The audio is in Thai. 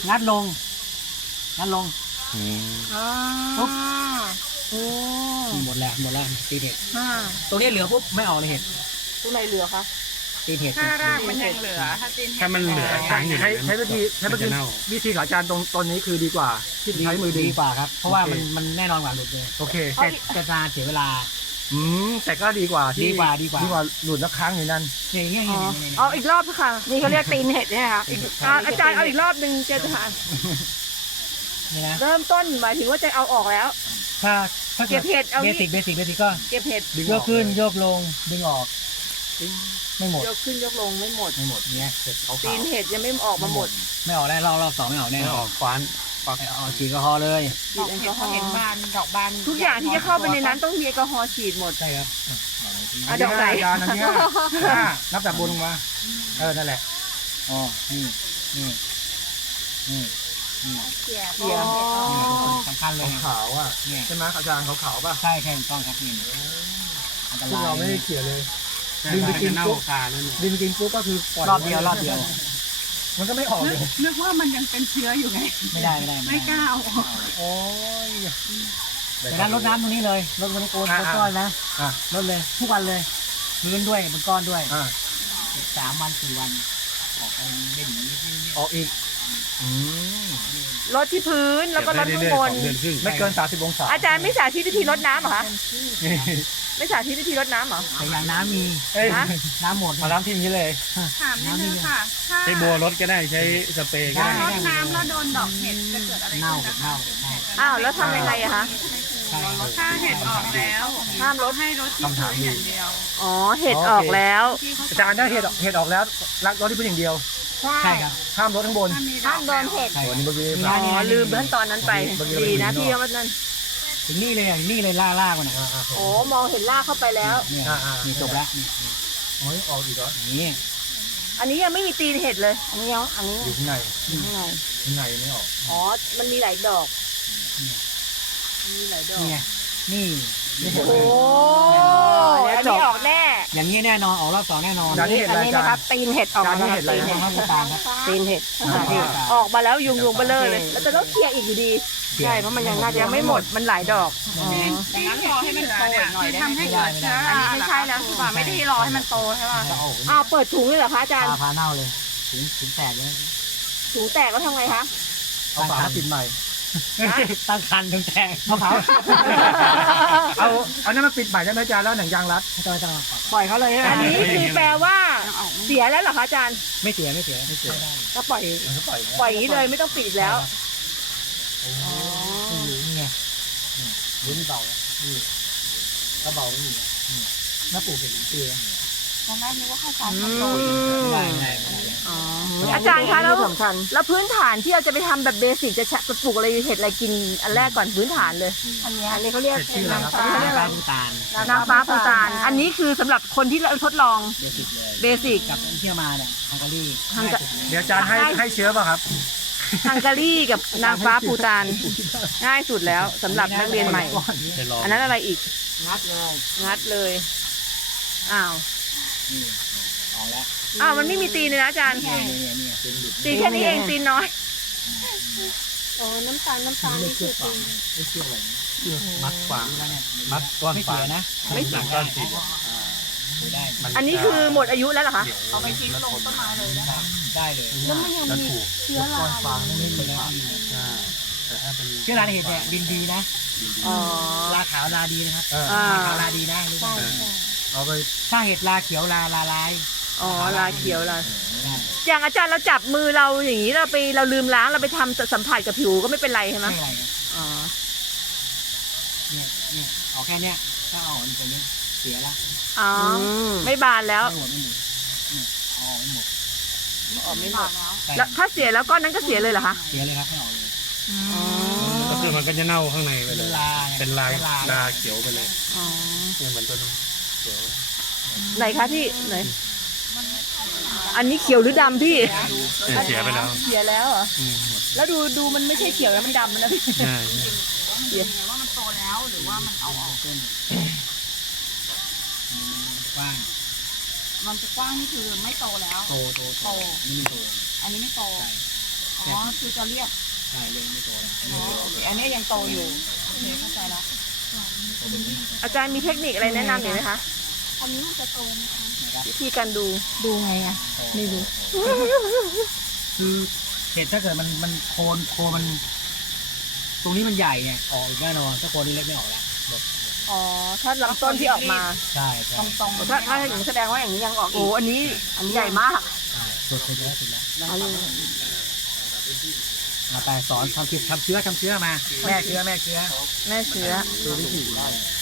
งัดลงปุ๊บหมดแล้วตีนเห็ดตรงนี้เหลือปุ๊บไม่ออกเลยเห็ดตรงไหนเหลือคะตีนเห็ดถ้ารากมันยังเหลือถ้ามันเหลือใช้วิธีของอาจารย์ตรงนี้คือดีกว่าที่ใช้มือดึงดีกว่าครับเพราะว่ามันแน่นอนกว่าหลุดเลยโอเคจะนานเสียเวลาแต่ก็ดีกว่าที่ดีกว่าหลุดแล้วค้างอยู่นั่นอย่างเงี้ยเอาอีกรอบค่ะนี่เขาเรียกตีนเห็ดเนี่ยค่ะอาจารย์เอาอีกรอบนึงจะทานนี่นะเริ่มต้นหมายถึงว่าจะเอาออกแล้วถ้าเก็บเห็ดเอาเบสิกก็เก็บเห็ดยกขึ้นยกลงดึงออกไม่หมดยกขึ้นยกลงไม่หมดเนี้ยเสร็จเขาตีนเห็ดยังไม่ออกมาหมดไม่ออกแล้วรอบสองไม่ออกแน่ไม่ออกคว้านเอาฉีดแอลกอฮอล์เลยฉีดแอลกอฮอล์เห็นบานดอกบานทุกอย่างที่จะเข้าไปในนั้นต้องมีแอลกอฮอล์ฉีดหมดใช่ครับดอกไหนอาจารย์อันนี้นับจากบนลงมานั่นแหละอ๋อนี่เกี่ยสำคัญเลยขาวอ่ะใช่ไหมอาจารย์ขาวป่ะใช่แค่ต้องครับนี่อันตพวกรายเราไม่ได้เขี่ยเลยดึงไปกินปุ๊บก็คือปล่อยรอบเดียวมันก็ไม่ออกเลยนึกว่ามันยังเป็นเชื้ออยู่ไงไม่ได้ไม่กล้าเอาออกโอ้ยแต่นั้นรดน้ำตรงนี้เลยรดบนโคนก้อนนะรดเลยทุกวันเลยพื้นด้วยบนก้อนด้วย3 วัน 4 วันออกไปเล่นอย่างนี้ออกอีกรดที่พื้นแล้วก็รดข้างบนไม่เกิน30 องศาอาจารย์ไม่สาธิตวิธีรดน้ำเหรอคะไม่สาธิตวิธีรดน้ำเหรอแต่อย่างน้ำมี น้ำหมดมาน้ำที่นี้เลยถามนิดนึงค่ะถ้าใช้บัวรถก็ได้ใช้สเปรย์ก็ได้รดน้ำแล้วโดนดอกเห็ดจะเกิดอะไรขึ้นนะคะอ้าวแล้วทำยังไงอะคะถ้าเห็ดออกแล้วห้ามรดให้รดที่พื้นอย่างเดียวอ๋อเห็ดออกแล้วอาจารย์ถ้าเห็ดออกแล้วรักรถที่พื้นอย่างเดียวใช่ครับห้ามรถข้างบนห้ามโดนเห็ดวันนี้เมื่อกี้อ๋อลืมขั้นตอนนั้นไปดีนะพี่ว่านั่นถึงนี่เลยล่ากมันนะโอ้มองเห็นลากเข้าไปแล้วนี่จบแล้วออกอีกแล้วนี่อันนี้ยังไม่มีตีนเห็ดเลย อันนี้อยู่ข้างในไม่ออกอ๋อมันมีหลายดอกมีหลายดอกนี่โอ้อันนี้ออกแน่อย่างนี้แน่นอนออกรอบ2แน่นอนอันนี้นะครับตีนเห็ดออกมาแล้วตีนเห็ด ตีนเห็ดออกมาแล้วยุงเบลอเลยแล้วจะต้องเคลียร์อีกอยู่ดีใช่เพราะมันยังน่าจะยังไม่หมดมันหลายดอกดังนั้นรอให้มันโตคือทำให้เกิดเชื้ออันนี้ไม่ใช่แล้วใช่ป่ะไม่ได้รอให้มันโตใช่ป่ะอ้าวเปิดถุงเลยเหรอคะอาจารย์พาเน่าเลยถึงแตกเลยถุงแตกก็ทำไงคะเอาฝาปิดใหม่ตั้งคันถึงแตกเขาเอานั้นมาปิดใหม่ได้ไหมอาจารย์แล้วหนังยางรัดปล่อยเขาเลยอันนี้คือแปลว่าเสียแล้วเหรอคะอาจารย์ไม่เสียก็ปล่อยอย่างนี้เลยไม่ต้องปิดแล้วนี่ไงลุ้นเบาก็เบาไม่มีน้าปลูกเห็ดเตี้ยตอนแรกนึกว่าข้าวสารมันโตได้อาจารย์คะแล้วพื้นฐานที่เราจะไปทำแบบเบสิกจะปลูกอะไรเห็ดอะไรกินอันแรกก่อนพื้นฐานเลยอันนี้เขาเรียกนางฟ้าปูตาลนางฟ้าปูตาลอันนี้คือสำหรับคนที่ทดลองเบสิกกับเที่ยวมาเนี่ยฮังการีเดี๋ยวอาจารย์ให้เชื้อป่ะครับฮังการีกับนางฟ้าปูตาลง่ายสุดแล้วสำหรับนักเรียนใหม่อันนั้นอะไรอีกงัดเลยอ้าวออกแล้วอ้าวมันไม่มีตีนเลยนะอาจารย์นี่ตีนแค่นี้เองตีนน้อยน้ำตาลนี่คือตีนไม่เชื่ออะไรมัดฝาแล้วเนี่ยมัดก้อนไม่ฝาเสียนะไม่เสียก้อนสีได้อันนี้คือหมดอายุแล้วเหรอคะเอาไปทิ้งลงต้นไม้เลยนะคะได้เลยแล้วมันยังมีเชื้อราฟางไม่เคยผ่านแต่ถ้าเป็นเชื่อราเห็ดเนี่ยดินดีนะอ๋อราขาวราดีนะครับอ่าราขาวราดีนะรู้ไหมเอาไปถ้าเห็ดราเขียวราลายอ๋อลาเขียวลาอย่างอาจารย์เราจับมือเราอย่างนี้เราลืมล้างเราไปทำสัมผัสกับผิวก็ไม่เป็นไรใช่ไหมไม่อะไรครับอ๋อเนี่ยออกแค่เนี้ยถ้าออกตรงนี้เสียแล้วอ๋อไม่บานแล้วไม่หมดออกไม่หมดออกไม่หมดแล้วถ้าเสียแล้วก้อนนั้นก็เสียเลยเหรอคะเสียเลยครับไม่ออกเลยอ๋อก็คือมันก็จะเน่าข้างในไปเลยเป็นลายลาเขียวไปเลยอ๋อเนี่ยเหมือนต้นเขียวไหนคะพี่ไหนอันนี้เขียวหรือดำพี่เสียไปแล้วเสียแล้วเหรอแล้วดูมันไม่ใช่เขียวแล้วมันดำนะพี่ใช่เสียว่ามันโตแล้วหรือว่ามันเอาออกต้นกว้างมันจะกว้างนี่คือไม่โตแล้วโตนี่ไม่โตอันนี้ไม่โตอ๋อคือจะเรียกใช่เลี้ยงไม่โตแล้วอ๋อโอเคอันนี้ยังโตอยู่โอเคเข้าใจละอาจารย์มีเทคนิคอะไรแนะนำอีกไหมคะอันนี้มันจะโตไหมคะวิธีการดูดูไงอ่ะไม่รู้คือเห็ดถ้าเกิดมันโคนมัน ตรงนี้มันใหญ่เนี่ยออกอีกแน่นอนถ้าโคนนี้เล็กไม่ออกแล้วอ๋อถ้าลำต้นที่ออกมาใช่ใช่ตรงๆถ้าอย่างนี้แสดงว่าอย่างนี้ยังออกโอ้อันนี้ใหญ่มากสุดเลยสุดแล้วเอาเลยมาไปสอนทำเชื้อมาแม่เชื้อแม่เชื้อดูวิธี